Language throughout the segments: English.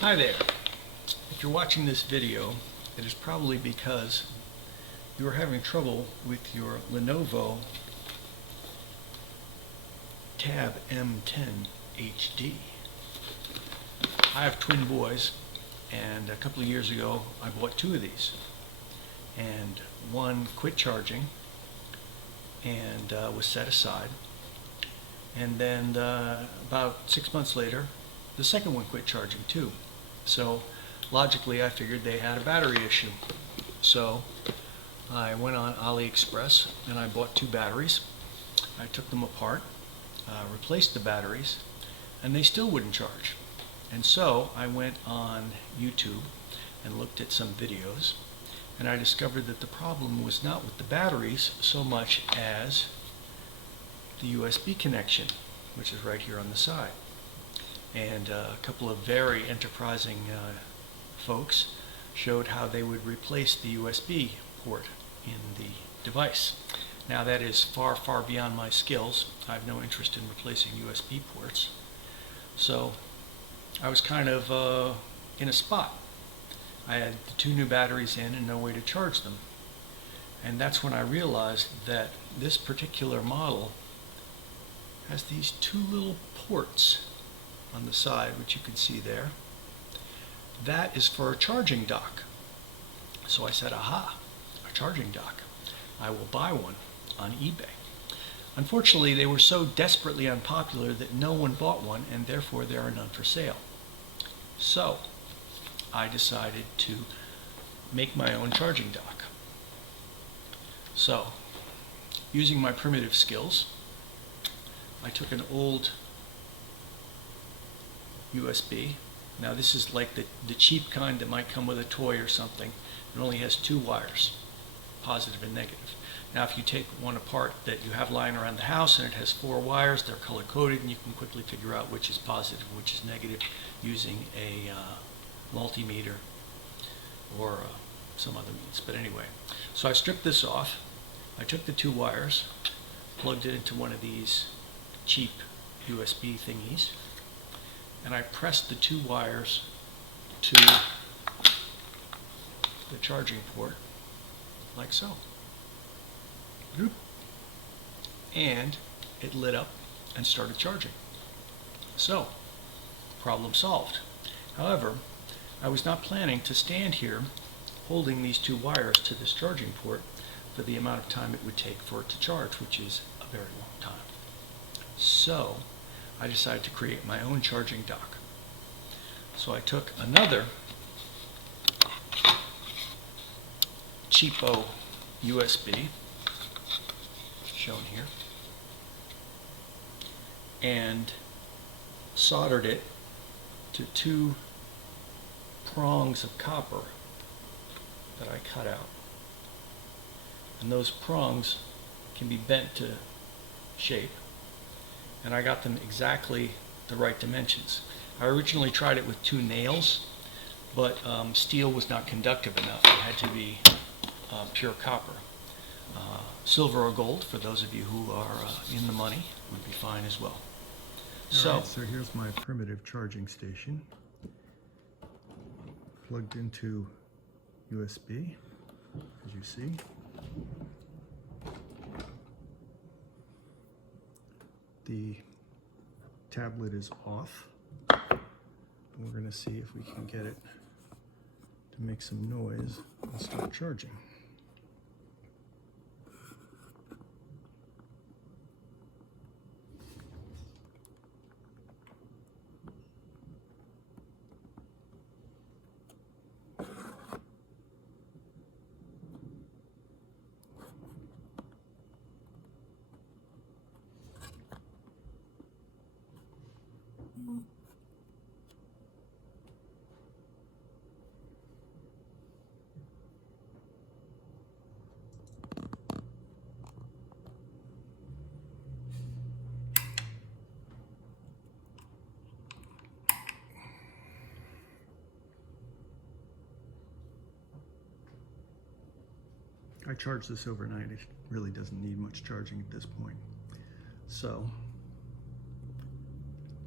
Hi there. If you're watching this video, it is probably because you are having trouble with your Lenovo Tab M10 HD. I have twin boys, and a couple of years ago I bought two of these, and one quit charging and was set aside, and then about 6 months later the second one quit charging too. So logically I figured they had a battery issue. So I went on AliExpress and I bought two batteries. I took them apart, replaced the batteries, and they still wouldn't charge. And so I went on YouTube and looked at some videos, and I discovered that the problem was not with the batteries so much as the USB connection, which is right here on the side. And a couple of very enterprising folks showed how they would replace the USB port in the device. Now that is far, far beyond my skills. I have no interest in replacing USB ports. So I was kind of in a spot. I had the two new batteries in and no way to charge them. And that's when I realized that this particular model has these two little ports on the side, which you can see there. That is for a charging dock. So I said, aha, a charging dock. I will buy one on eBay. Unfortunately, they were so desperately unpopular that no one bought one, and therefore there are none for sale. So I decided to make my own charging dock. So, using my primitive skills, I took an old USB. Now this is like the cheap kind that might come with a toy or something. It only has two wires, positive and negative. Now if you take one apart that you have lying around the house and it has four wires, they're color coded, and you can quickly figure out which is positive and which is negative using a multimeter or some other means. But anyway, so I stripped this off. I took the two wires, plugged it into one of these cheap USB thingies, and I pressed the two wires to the charging port like so. And it lit up and started charging. So, problem solved. However, I was not planning to stand here holding these two wires to this charging port for the amount of time it would take for it to charge, which is a very long time. So I decided to create my own charging dock. So I took another cheapo USB, shown here, and soldered it to two prongs of copper that I cut out. And those prongs can be bent to shape, and I got them exactly the right dimensions. I originally tried it with two nails, but steel was not conductive enough. It had to be pure copper. Silver or gold, for those of you who are in the money, would be fine as well. So here's my primitive charging station, plugged into USB, as you see. The tablet is off. We're going to see if we can get it to make some noise and start charging. I charged this overnight. It really doesn't need much charging at this point. So,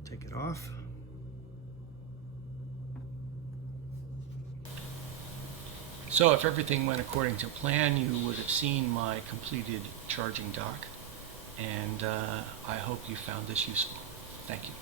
take it off. So if everything went according to plan, you would have seen my completed charging dock, and I hope you found this useful. Thank you.